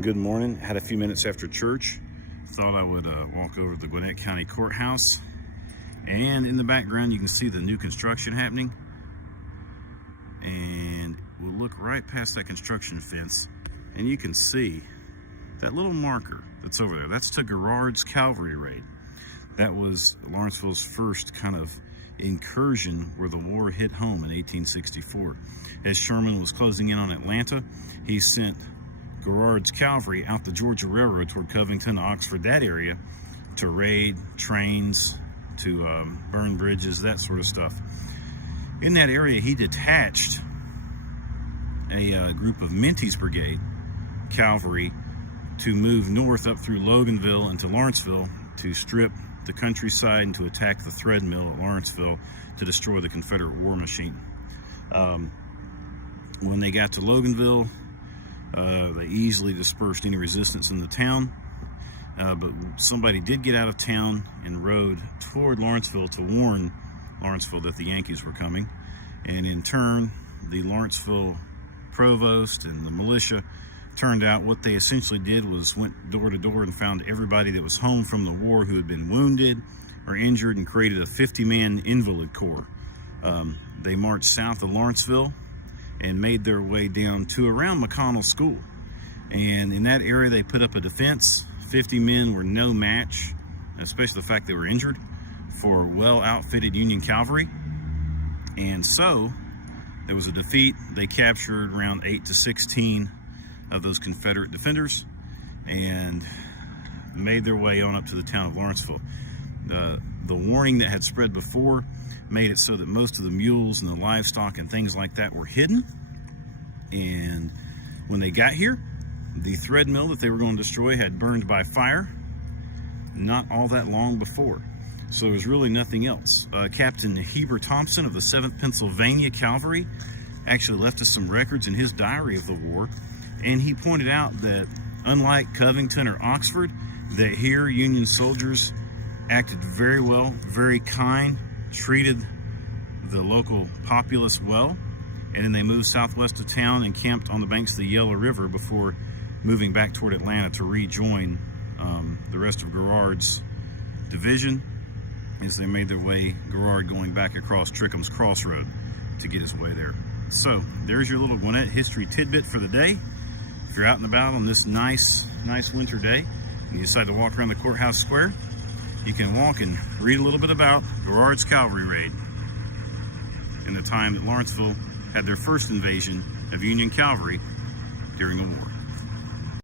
Good morning. Had a few minutes after church. Thought I would walk over to the Gwinnett County Courthouse. And in the background, you can see the new construction happening. And we'll look right past that construction fence, and you can see that little marker that's over there. That's to Garrard's Cavalry raid. That was Lawrenceville's first kind of incursion where the war hit home in 1864. As Sherman was closing in on Atlanta, he sent Garrard's cavalry out the Georgia Railroad toward Covington, Oxford, that area, to raid trains, to burn bridges, that sort of stuff. In that area, he detached a group of Minty's Brigade cavalry to move north up through Loganville into Lawrenceville to strip the countryside and to attack the thread mill at Lawrenceville to destroy the Confederate war machine. When they got to Loganville, they easily dispersed any resistance in the town, but somebody did get out of town and rode toward Lawrenceville to warn Lawrenceville that the Yankees were coming. And in turn, the Lawrenceville provost and the militia turned out what they essentially did was went door to door and found everybody that was home from the war who had been wounded or injured and created a 50-man invalid corps. They marched south of Lawrenceville and made their way down to around McConnell School. And in that area, they put up a defense. 50 men were no match, especially the fact they were injured, for well-outfitted Union cavalry. And so there was a defeat. They captured around 8 to 16 of those Confederate defenders and made their way on up to the town of Lawrenceville. The warning that had spread before made it so that most of the mules and the livestock and things like that were hidden. And when they got here, the thread mill that they were going to destroy had burned by fire not all that long before. So there was really nothing else. Captain Heber Thompson of the 7th Pennsylvania Cavalry actually left us some records in his diary of the war, and he pointed out that unlike Covington or Oxford, that here Union soldiers acted very well, very kind, treated the local populace well, and then they moved southwest of town and camped on the banks of the Yellow River before moving back toward Atlanta to rejoin the rest of Garrard's division as they made their way, Garrard going back across Trickham's Crossroad to get his way there. So there's your little Gwinnett history tidbit for the day. If you're out and about on this nice winter day and you decide to walk around the courthouse square, you can walk and read a little bit about Garrard's cavalry raid in the time that Lawrenceville had their first invasion of Union cavalry during the war.